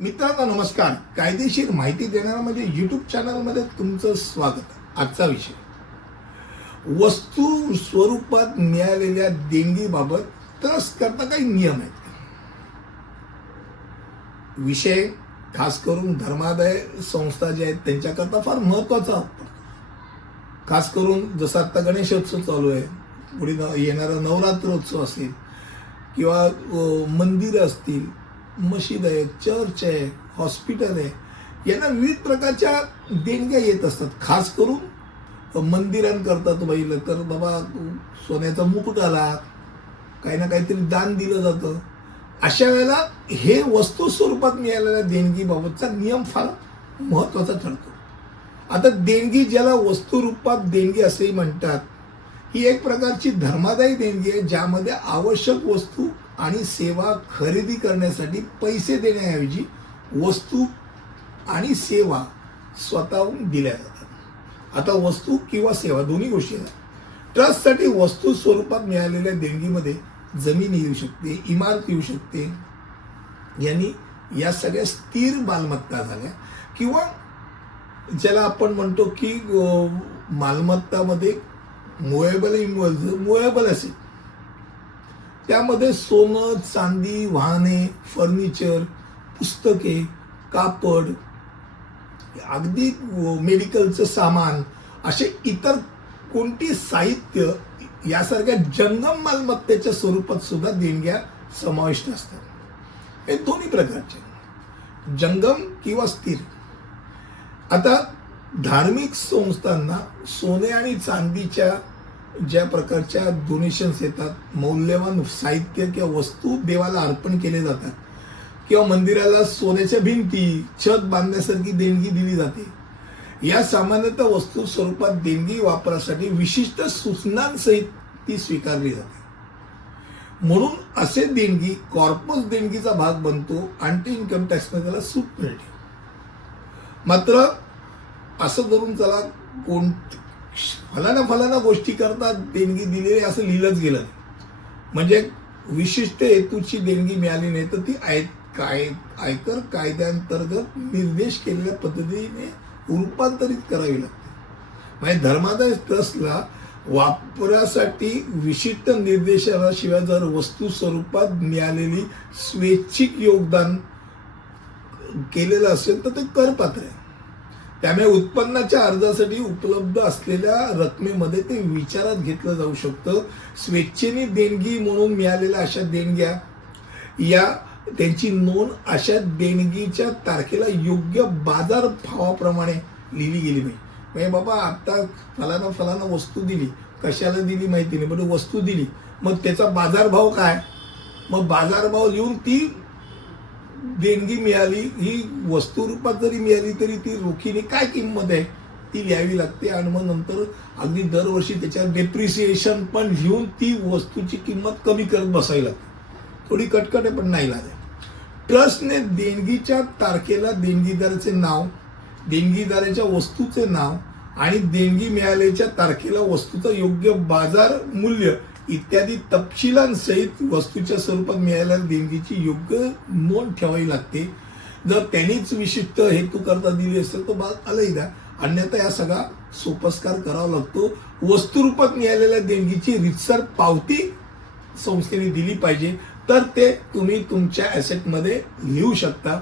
मित्रांनो नमस्कार. कायदेशीर माहिती देणारा म्हणजे यूट्यूब चॅनलमध्ये तुमचं स्वागत. आजचा विषय. वस्तू स्वरूपात मिळालेल्या देणगीबाबत ट्रस्ट करता काही नियम आहेत विषय खास करून धर्मादाय संस्था ज्या आहेत त्यांच्याकरता फार महत्त्वाचा खास करून जसं आता गणेशोत्सव चालू आहे पुढे येणारा नवरात्रोत्सव असेल किंवा मंदिरं असतील मशीद आहे चर्च आहे हॉस्पिटल आहे यांना विविध प्रकारच्या देणग्या येत असतात. खास करून मंदिरांकरता तो तर बाबा सोन्याचा मुकुट आला काही ना काहीतरी दान दिलं जातं. अशा वेळेला हे वस्तू स्वरूपात मिळालेल्या देणगीबाबतचा नियम फार महत्त्वाचा ठरतो. आता देणगी ज्याला वस्तू रूपात देणगी असेही म्हणतात ही एक प्रकारची धर्मादायी देणगी आहे ज्यामध्ये आवश्यक वस्तू आणि सेवा खरेदी करण्यासाठी पैसे देण्याऐवजी वस्तू आणि सेवा स्वतःहून दिल्या जातात. आता वस्तू किंवा सेवा दोन्ही गोष्टी आहेत. ट्रस्टसाठी वस्तू स्वरूपात मिळालेल्या देणगीमध्ये जमीन येऊ शकते इमारत येऊ शकते. यांनी या सगळ्या स्थिर मालमत्ता झाल्या. किंवा ज्याला आपण म्हणतो की मालमत्तामध्ये मुएबल इन्व्हॉल्व मुएबल असेल. त्यामध्ये सोनं चांदी वाहने फर्निचर पुस्तके कापड अगदी मेडिकलचं सामान असे इतर कोणती साहित्य यासारख्या जंगम मालमत्तेच्या स्वरूपात सुद्धा देणग्या समाविष्ट असतात. हे दोन्ही प्रकारचे जंगम किंवा स्थिर. आता धार्मिक संस्थांना सोने आणि चांदीच्या ज्या प्रकारच्या डोनेशन्स येतात मौल्यवान साहित्य किंवा वस्तू देवाला अर्पण केले जातात किंवा मंदिराला सोन्याच्या भिंती छत बांधण्यासारखी देणगी दिली जाते. या सामान्यतः वस्तू स्वरूपात देणगी वापरासाठी विशिष्ट सूचनांसहित ती स्वीकारली जाते. म्हणून असे देणगी कॉर्पस देणगीचा भाग बनतो अँटी इन्कम टॅक्समध्ये त्याला सूट मिळते. मात्र असं धरून चला कोण फलाना फलाना गोष्टी करता देणगी दिलेली असं लिहिलंच गेलं म्हणजे विशिष्ट हेतूची देणगी मिळाली नाही तर ती आय काय आयकर कायद्यांतर्गत निर्देश केलेल्या पद्धतीने रूपांतरित करावी लागते. म्हणजे धर्मादाय ट्रस्टला वापरासाठी विशिष्ट निर्देशाशिवाय जर वस्तू स्वरूपात मिळालेली स्वैच्छिक योगदान केलेलं असेल तर ते करपात्र आहे. त्यामुळे उत्पन्नाच्या अर्जासाठी उपलब्ध असलेल्या रकमेमध्ये ते विचारात घेतलं जाऊ शकतं. स्वेच्छेने देणगी म्हणून मिळालेल्या अशा देणग्या या त्यांची नोंद अशा देणगीच्या तारखेला योग्य बाजार भावाप्रमाणे लिहिली गेली नाही म्हणजे बाबा आत्ता फलाना फलाना वस्तू दिली. कशाला दिली माहिती नाही पण वस्तू दिली. मग त्याचा बाजारभाव काय? मग बाजारभाव लिहून ती देणगी मिळाली ही वस्तू रूपात जरी मिळाली तरी ती रोखीने काय किंमत आहे? ती लिहावी लागते आणि मग नंतर अगदी दरवर्षी त्याच्यावर डेप्रिसिएशन पण लिहून ती वस्तूची किंमत कमी करत बसावी लागते. थोडी कटकट आहे पण नाही लागेल ट्रस्टने देणगीच्या तारखेला देणगीदाराचे नाव देणगीदाराच्या वस्तूचे नाव आणि देणगी मिळाल्याच्या तारखेला वस्तूचं योग्य बाजार मूल्य इत्यादी तपशिलांसहित वस्तूच्या स्वरूपात मिळालेल्या देणगीची योग्य नोंद ठेवावी लागते. जर त्यांनीच विशिष्ट हेतू करता दिली असेल तर बाग द्या. अन्यथा या सगळा सोपस्कार करावा लागतो. वस्तू रूपात मिळालेल्या देणगीची रितसर पावती संस्थेने दिली पाहिजे. तर ते तुम्ही तुमच्या ॲसेटमध्ये लिहू शकता.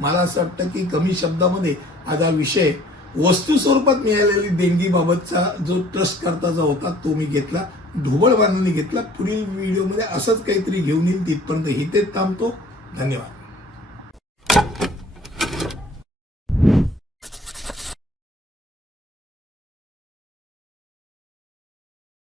मला असं वाटतं की कमी शब्दामध्ये आज हा विषय वस्तू स्वरूपात मिळालेली देणगीबाबतचा जो ट्रस्ट करताचा होता तो मी घेतला. ढोबळ बांधणी घेतला. पुढील व्हिडिओमध्ये असंच काहीतरी घेऊन येईल तिथपर्यंत. इथेच थांबतो. धन्यवाद.